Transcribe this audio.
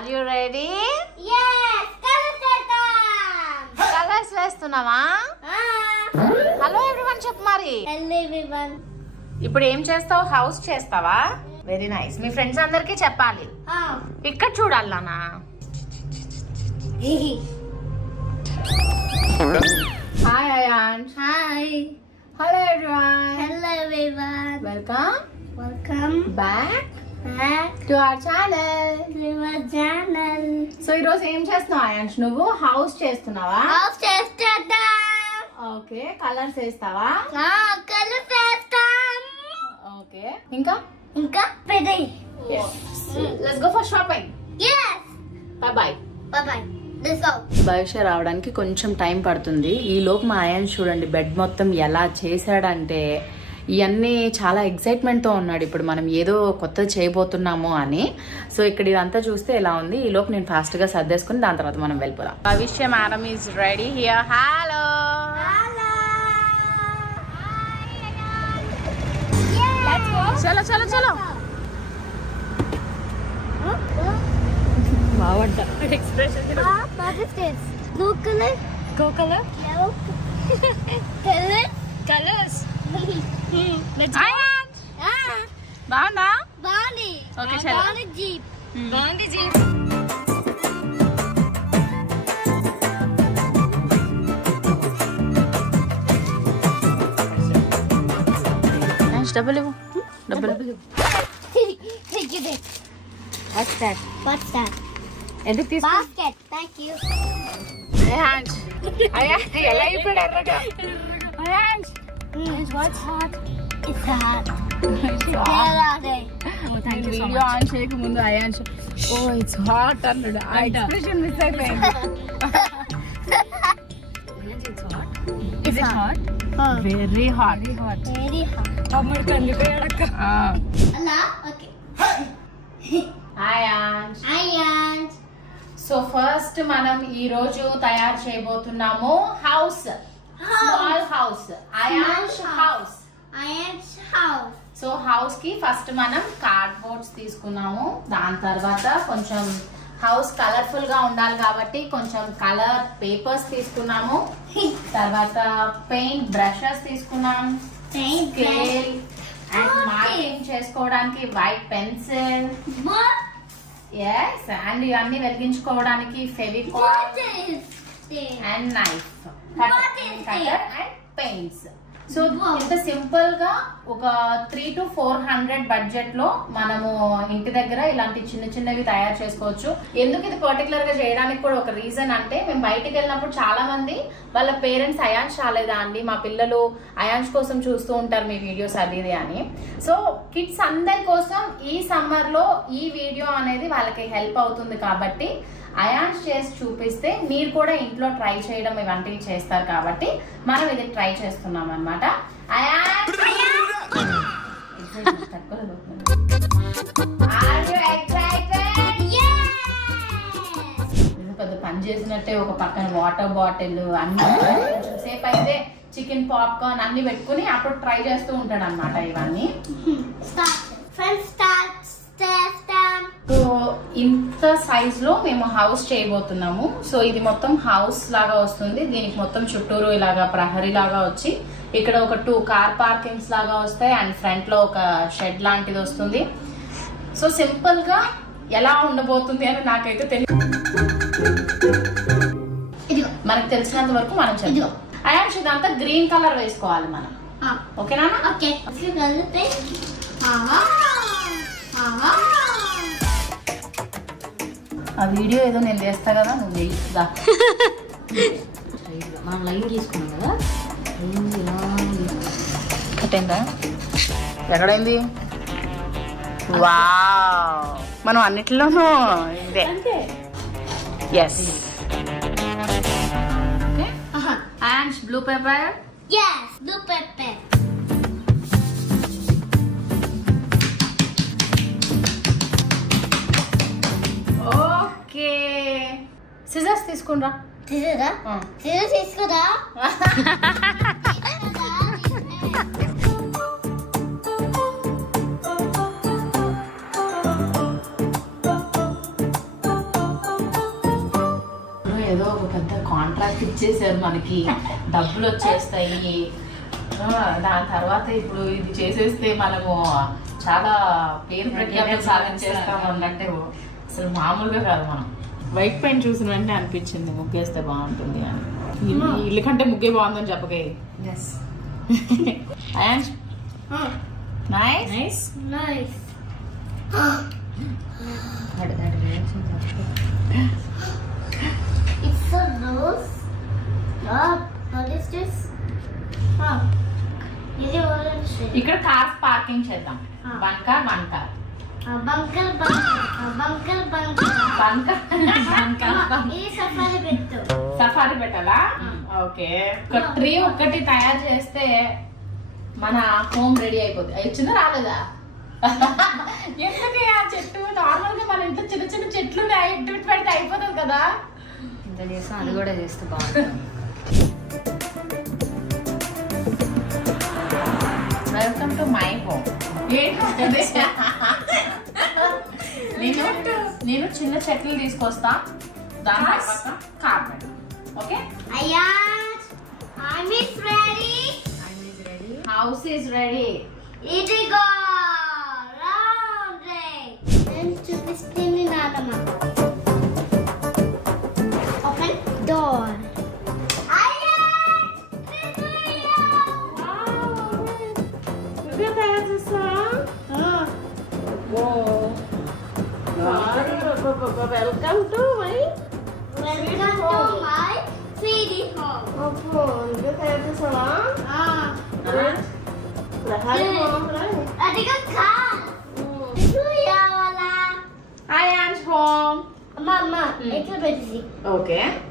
Are you ready? yes colours వేస్తున్నావా? Hello everyone చెప్పు మరి. hello everyone. ఇప్పుడు ఏం చేస్తావు? హౌస్ చేస్తావా? Very nice. మీ ఫ్రెండ్స్ అందరికి చెప్పాలి. ఇక్కడ చూడాలి నాన్న. Hi ions. hi hello everyone. hello everyone. Welcome back to our channel. to our channel. So ఈ రోజు ఏం చేస్తున్నావు అయాన్స్? నువ్వు హౌస్ చేస్తున్నావా? house చేస్తాం. ఓకే. కలర్స్ వేస్తావా? కలర్ చేస్తాం. ఓకే. ఇంకా ఇంకా పెద్ద let's go for shopping. yes by by. bye bye let's go. భవిష్య రావడానికి కొంచెం టైం పడుతుంది. ఈ లోపు మా ఆయన చూడండి బెడ్ మొత్తం ఎలా చేశాడంటే ఇవన్నీ చాలా ఎక్సైట్మెంట్తో ఉన్నాడు. ఇప్పుడు మనం ఏదో కొత్తది చేయబోతున్నాము అని. సో ఇక్కడ ఇదంతా చూస్తే ఎలా ఉంది. ఈ లోపు నేను ఫాస్ట్గా సర్దేసుకుని దాని తర్వాత మనం వెళ్ళిపోదాం. భవిష్య madam is ready here. Hello చలో చలో చలో. బాగుంట expression. blue color go colour yellow color colours. ah బాగుందా? బాగుంది. ఓకే చలో. బాగుంది జీప్. బాగుంది జీప్. డబ్బులు ఇవ్వు. డబ్బులు Take it. What's that? What's that? ఎందుకు తీసుకో? Basket. Thank you. ఎలా అయిపోయాడు ఎర్రగా? What's hot? It's hot. Get out there. Video on చేయక ముందు అయాన్స్ ఓ ఇట్స్ హాట్ అన్నాడు. ఆ ఎక్స్ప్రెషన్ మిస్ అయిపోయింది. It's hot. Very hot. Very hot. అమ్మడు కందిపోయాడక్క. Allah. Okay. Ions. Hi, Aunt. So first మనం ఈ రోజు తయారు చేయబోతున్నాము house. Small house. Ions house. Aunt's house. So house కి ఫస్ట్ మనం కార్డ్ బోర్డ్స్ తీసుకున్నాము. దాని తర్వాత కొంచెం హౌస్ కలర్ఫుల్ గా ఉండాలి కాబట్టి కొంచెం కలర్ పేపర్స్ తీసుకున్నాము. తర్వాత పెయింట్ బ్రషెస్ తీసుకున్నాం. Paint scale and Okay. Marking చేసుకోవడానికి white pencil. What? Yes and ఇవన్నీ వెలిగించుకోవడానికి Fevicol What is this? And knife What is cutter and paints. So ఇంత సింపుల్ గా ఒక 300 to 400 బడ్జెట్ లో మనము ఇంటి దగ్గర ఇలాంటి చిన్న చిన్నవి తయారు చేసుకోవచ్చు. ఎందుకు ఇది పర్టికులర్ గా చేయడానికి కూడా ఒక రీజన్ అంటే మేము బయటికి వెళ్ళినప్పుడు చాలా మంది వాళ్ళ పేరెంట్స్ అయాన్స్ రాలేదా అండి, మా పిల్లలు అయాన్స్ కోసం చూస్తూ ఉంటారు మీ వీడియోస్ అది ఇది అని. సో కిడ్స్ అందరి కోసం ఈ సమ్మర్ లో ఈ వీడియో అనేది వాళ్ళకి హెల్ప్ అవుతుంది కాబట్టి అయాన్స్ చేసి చూపిస్తే మీరు కూడా ఇంట్లో ట్రై చేయడం ఇవంటివి చేస్తారు కాబట్టి మనం ఇది ట్రై చేస్తున్నాం అన్నమాట. పెద్ద పని చేసినట్టే ఒక పక్కన వాటర్ బాటిల్ అన్ని సేపు అయితే చికెన్ పాప్కార్న్ అన్ని పెట్టుకుని అప్పుడు ట్రై చేస్తూ ఉంటాడు అన్నమాట ఇవన్నీ. సో ఇంత సైజ్ లో మేము హౌస్ చేయబోతున్నాము. సో ఇది మొత్తం హౌస్ లాగా వస్తుంది. దీనికి మొత్తం చుట్టూరు ఇలాగా ప్రహరీ లాగా వచ్చి ఇక్కడ ఒక 2 కార్ పార్కింగ్స్ లాగా వస్తాయి అండ్ ఫ్రంట్ లో ఒక షెడ్ లాంటిది వస్తుంది. సో సింపుల్ గా ఎలా ఉండబోతుంది అని నాకైతే తెలియదు. మనకు తెలిసినంత వరకు మనం చెప్తాం. అయాన్స్ ఇదంతా గ్రీన్ కలర్ వేసుకోవాలి మనం. ఓకేనా? Okay. ఆ వీడియో ఏదో నేను చేస్తా కదా, నువ్వు చేయిదా. మనం లైన్ తీసుకున్నాం కదా, కట్టిందా? ఎక్కడైంది? వావ్, మనం అన్నిటిలోనూ ఇదే. Yes. And blue paper. Yes, blue pepper. Okay. Scissors తీసుకుండ్రా. తీసుకురా. తీసుకురా. కాంట్రాక్ట్ ఇచ్చేసారు మనకి, డబ్బులు వచ్చేస్తాయి. దాని తర్వాత ఇప్పుడు ఇది చేసేస్తే మనము చాలా పేరు ప్రఖ్యాతులు సాధించేస్తాం అన్నట్టు. అసలు మామూలుగా కాదు. మనం వైట్ పెయింట్ చూసిన వెంటనే అనిపించింది ముగ్గేస్తే బాగుంటుంది అని. ఇల్లు కంటే ముగ్గే బాగుందని చెప్పకే. Nice. Nice. It's a rose. What is this? ఇది orange. ఇక్కడ కార్స్ పార్కింగ్ చేద్దాం. One car. బంకర్ ఇది సఫారీ పెట్టు. సఫారీ పెట్టాలా? ఓకే. ఒక ట్రీ ఒక్కటి తయారు చేస్తే మన హోమ్ రెడీ అయిపోద్ది. వచ్చిందా రాలేదా? ఎందుకే ఆ చెట్టు నార్మల్ గా మన ఇంట్లో చిన్న చిన్న చెట్లు పెడితే అయిపోతుంది కదా. అది కూడా చేస్తే బాగుంటుంది. Welcome to my home. నేను చిన్న చెట్లు తీసుకొస్తా, దాని తర్వాత కార్పెట్. ఓకే. అయ్యా I'm is ready. House is ready. ఇదిగో రౌండ్ నేను చూపిస్తుంది నానమ్మ. Open door. Welcome to my welcome to my 3D home. అదిగో కార్. చూయాలా? Hi and home. అమ్మ ఎట్లా పెట్టేసి. ఓకే.